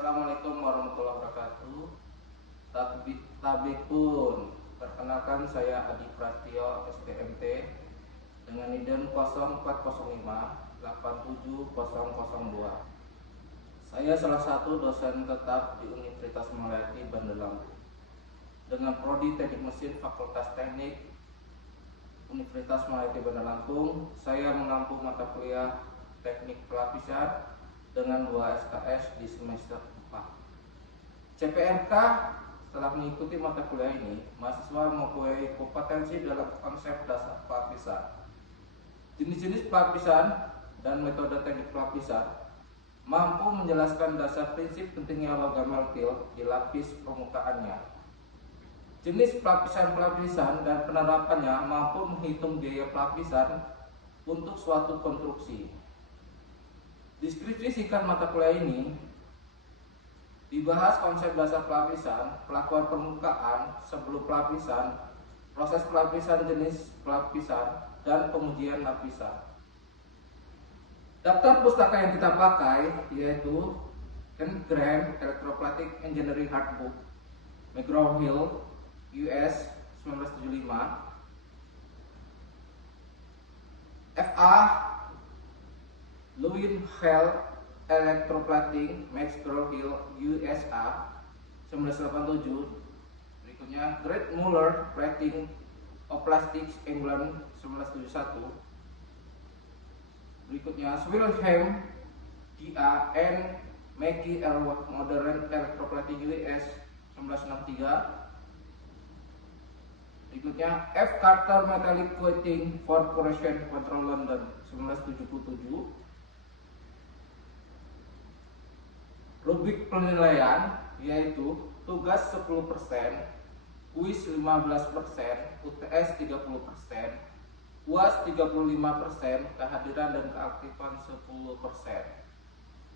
Assalamualaikum warahmatullahi wabarakatuh. Tabikun. Perkenalkan saya Adi Prastio STMT dengan NIDN 0405-87002. Saya salah satu dosen tetap di Universitas Mulyadi Bandar Lampung dengan prodi Teknik Mesin Fakultas Teknik Universitas Mulyadi Bandar Lampung. Saya menempuh mata kuliah Teknik Pelapisan dengan 2 SKS di semester 4. CPNK. Setelah mengikuti mata kuliah ini, mahasiswa mempunyai kompetensi dalam konsep dasar pelapisan, jenis-jenis pelapisan, dan metode teknik pelapisan, mampu menjelaskan dasar prinsip pentingnya logam meltil di lapis permukaannya, jenis pelapisan dan penerapannya, mampu menghitung biaya pelapisan untuk suatu konstruksi. Deskripsi singkat mata kuliah ini dibahas konsep dasar pelapisan, pelakuan permukaan sebelum pelapisan, proses pelapisan, jenis pelapisan, dan pengujian lapisan. Daftar pustaka yang kita pakai yaitu Ken Graham Electroplating Engineering Hardbook, McGraw-Hill US 1975, FA Lewin Hell Electroplating McGraw-Hill USA 1987. Berikutnya Great Muller Plating of Plastics England 1971. Berikutnya Wilhelm D.A. and Mackie L. Modern Electroplating US 1963. Berikutnya F. Carter Metallic Coating for Corrosion Control London 1977. Rubrik penilaian yaitu tugas 10%, kuis 15%, UTS 30%, UAS 35%, kehadiran dan keaktifan 10%.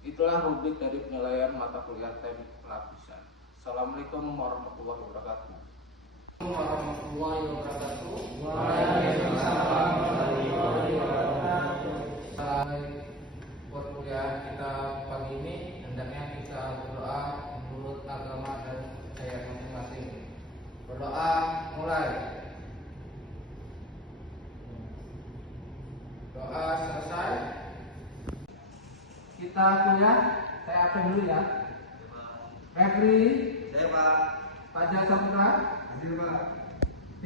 Itulah rubrik dari penilaian mata kuliah teknik pelapisan. Assalamualaikum warahmatullahi wabarakatuh. Waalaikumsalam warahmatullahi wabarakatuh. Buat kuliah kita pagi ini hendaknya kita berdoa menurut agama dan percaya masing-masing. Berdoa mulai. Doa selesai. Kita kuliah. Saya absen dulu ya. Febri. Saya Pak. Fajar Saputra. Hadir Pak.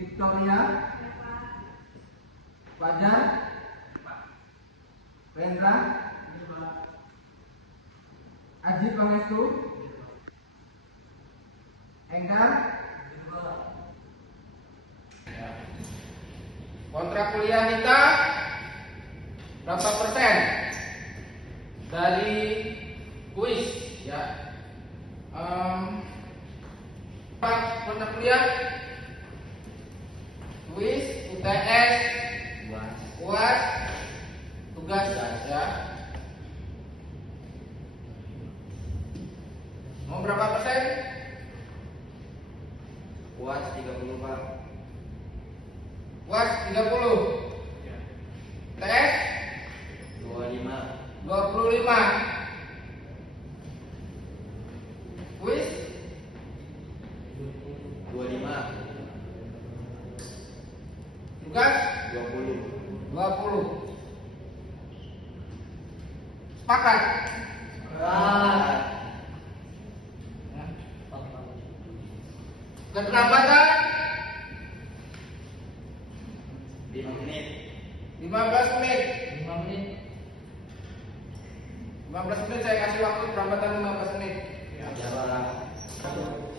Victoria. Fajar. Rendra. Aji Pangestu. Enggar. Kontrak kuliah kita berapa persen dari kuis ya? Kontrak kuliah kuis, UTS, UAS, tugas ya. Mau berapa persen? UAS 30 Pak. UAS 30. TS 25. Kuis 25. tugas 20. Sepakat? Keterlambatan 5 menit. 15 menit. 15 menit saya kasih waktu keterlambatan 15 menit. Ya Pak.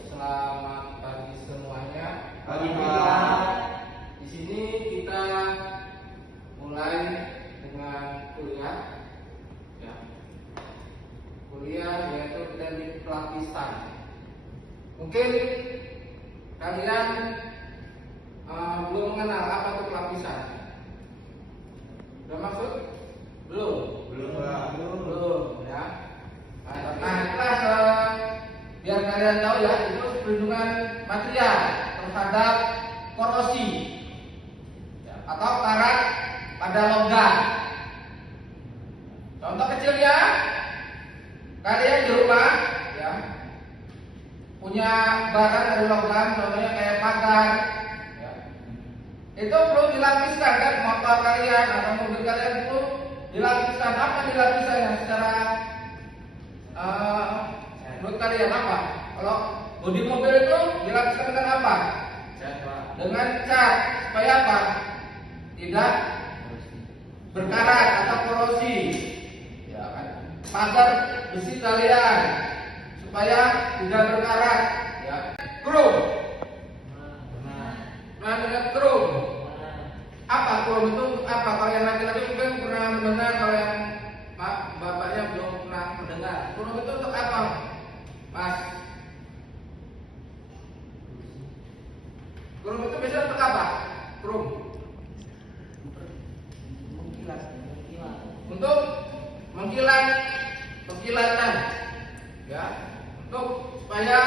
Selamat pagi semuanya. Pagi Pak. Di sini kita mulai dengan kuliah. Ya. Kuliah yaitu teknik pelapisan. Mungkin kalian belum mengenal apa itu pelapisan. Udah maksud? Belum Pak. Belum ya. Nah, itulah biar kalian tahu ya, itu perlindungan material terhadap korosi ya, atau karat pada logam. Contoh kecilnya, kalian di rumah ya punya barang dari logam namanya kayak pagar, ya. Itu perlu dilapiskan kan, motor kalian atau mobil kalian itu dilapiskan. Apa dilapiskannya secara menurut kalian apa? Kalau bodi mobil itu dilapiskan dengan apa? Dengan cat, supaya apa? Tidak berkarat atau korosi, ya kan? Pagar besi kalian supaya tidak berkarat, ya. Krum, nah dengan krum, apa krum itu apa? Kalau yang laki-laki mungkin pernah mendengar, kalau yang bapaknya belum pernah mendengar. Krum itu untuk apa, Mas? Krum itu biasanya untuk apa? Krum untuk mengkilat, pengkilatan, ya, untuk supaya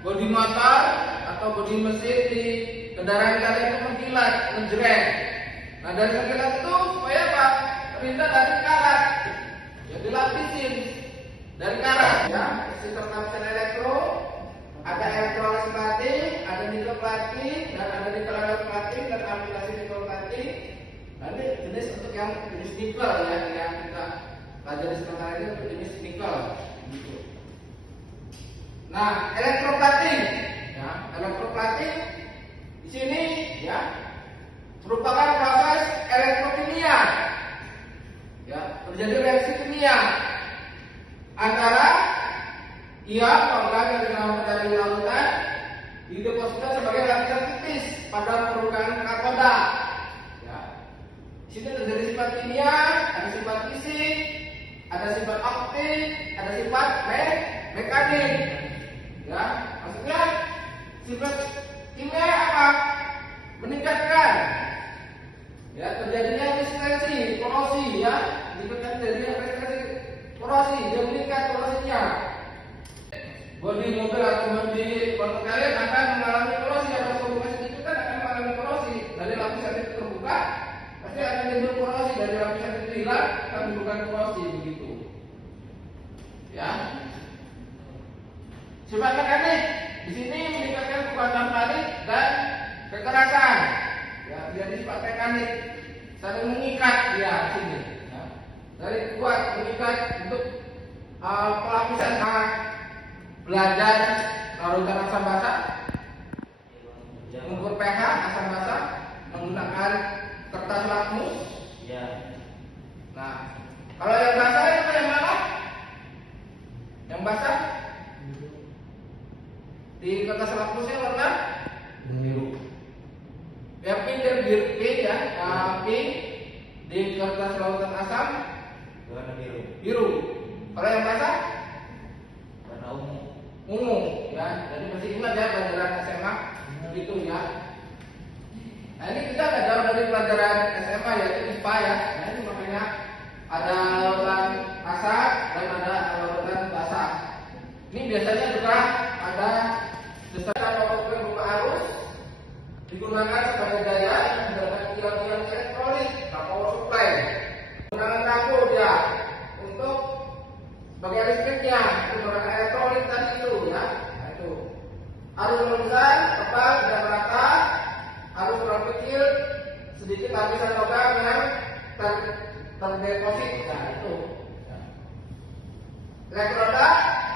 bodi motor atau bodi mesin di kendaraan kalian itu mengkilat, menjreng. Nah, dari mengkilat itu supaya apa? Terhindar dari karat, ya, dilapisin dari karat, ya. Sistem lapisan elektro, ada elektrolis plating, ada nikel plating, dan ada nikel plating dan aplikasi nikel plating. Nanti jenis untuk yang jenis nikel, ya, yang kita pelajari sementara ini untuk jenis nikel, gitu. Nah, elektroplating, ya, elektroplating di sini, ya, merupakan proses elektrokimia, ya, terjadi reaksi kimia antara ion logam dari lautan didepositkan sebagai lapisan tipis pada permukaan katoda. Di sini terjadi sifat kimia, ada sifat fisik, ada sifat optik, ada sifat mekanik. Ya, maksudnya sifat kimia apa? Meningkatkan, ya, terjadinya resistensi, korosi, ya, meningkatkan terjadinya resistensi, korosi, dia meningkat korosinya. Bodi mobil atau bodi motor kalian akan mengalami korosi atau terbuka sedikit kan akan mengalami korosi. Dari lapisan itu terbuka, pasti akan timbul korosi. Dari lapisan itu hilang, akan menimbulkan korosi, begitu. Ya. Sifat mekanik di sini meningkatkan kekuatan tarik dan kekerasan. Ya, jadi sifat mekanik saling mengikat, ya, sini. Ya. Dari kuat mengikat untuk pelapisan belajar larutan asam basa, mengukur pH asam basa menggunakan kertas lakmus. Ya. Nah, kalau yang basah itu yang mana? Yang basah di kertas lakmusnya warna biru. Yang pink dan biru, pink, ya, pink di kertas lautan asam Warna biru. biru. Kalau yang basah Warna ungu. ungu, ya. Jadi masih ingat ya pelajaran SMA itu, ya. Nah, ini kita nggak jauh dari pelajaran SMA, yaitu IPA, ya. Nah, ini makanya ada lautan asam dan ada lautan basah. Ini biasanya juga ada sesuatu power berupa arus digunakan sebagai daya menggunakan ion-ion elektrolit atau power supply. Menggunakan campur, ya, untuk sebagai listriknya menggunakan elektrolit tadi itu, ya. Nah, itu arus yang besar, tebal, tidak merata, arus terlalu kecil, sedikit lapisan logam yang terdeposit. Nah, itu. Elektroda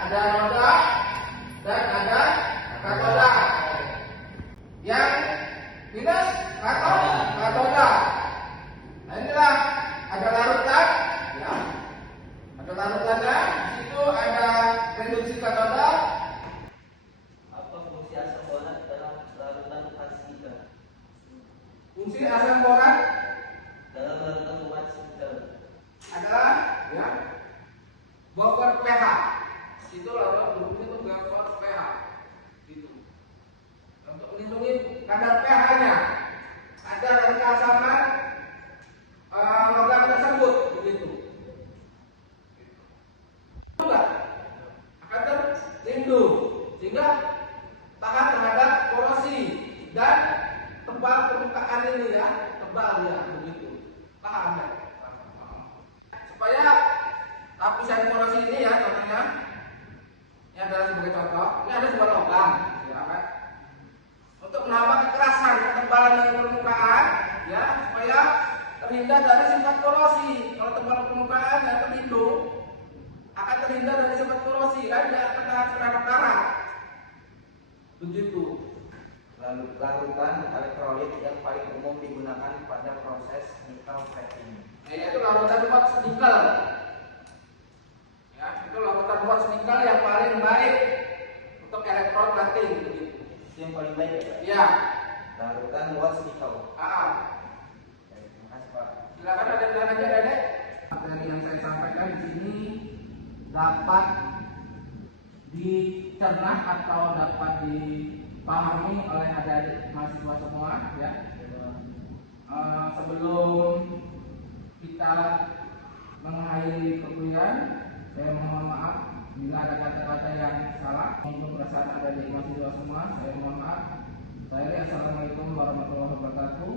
ada anoda dan ada katoda. Yang minus katoda. Nah, inilah ada larutan, ya. Ada larutannya. Di situ ada reduksi katoda. Apa fungsi asam borat dalam larutan asida? Fungsi asam borat Dalam larutan asida adalah, ya, buffer pH. Itu larutan berikutnya itu buffer pH. Gitu. Untuk melindungi kadar pH-nya, kadar keasaman logam tersebut, begitu. Juga akan terlindung sehingga tahan terhadap korosi dan tebal permukaan ini, ya, tebal, ya, begitu. Tahan, ya. Supaya lapisan korosi ini, ya, contohnya Ini adalah sebagai contoh. Ini ada sebuah logam, ya kan? Untuk menambah kekerasan ketebalan dari permukaan, ya, supaya terhindar dari sifat korosi. Kalau tebal permukaan ya terlindung, akan terhindar dari sifat korosi, kan? Dia akan tahan terhadap karat. Begitu. Lalu larutan elektrolit yang paling umum digunakan pada proses nickel plating. Yaitu larutan quartz nikel. Ya, itu larutan quartz nikel yang paling baik untuk elektrod plating. Begitu. Itu yang paling baik ya, Pak? Ya. Larutan quartz nickel. Baik, terima kasih, Pak. Silakan ada yang aja, Dedek. Materi yang saya sampaikan di sini dapat dicerna atau dapat dipahami oleh adik-adik mahasiswa semua, ya. Sebelum kita mengakhiri perkuliahan, saya mohon maaf bila ada kata-kata yang salah. Untuk perasaan adik-adik mahasiswa semua, saya mohon maaf. Assalamualaikum warahmatullahi wabarakatuh.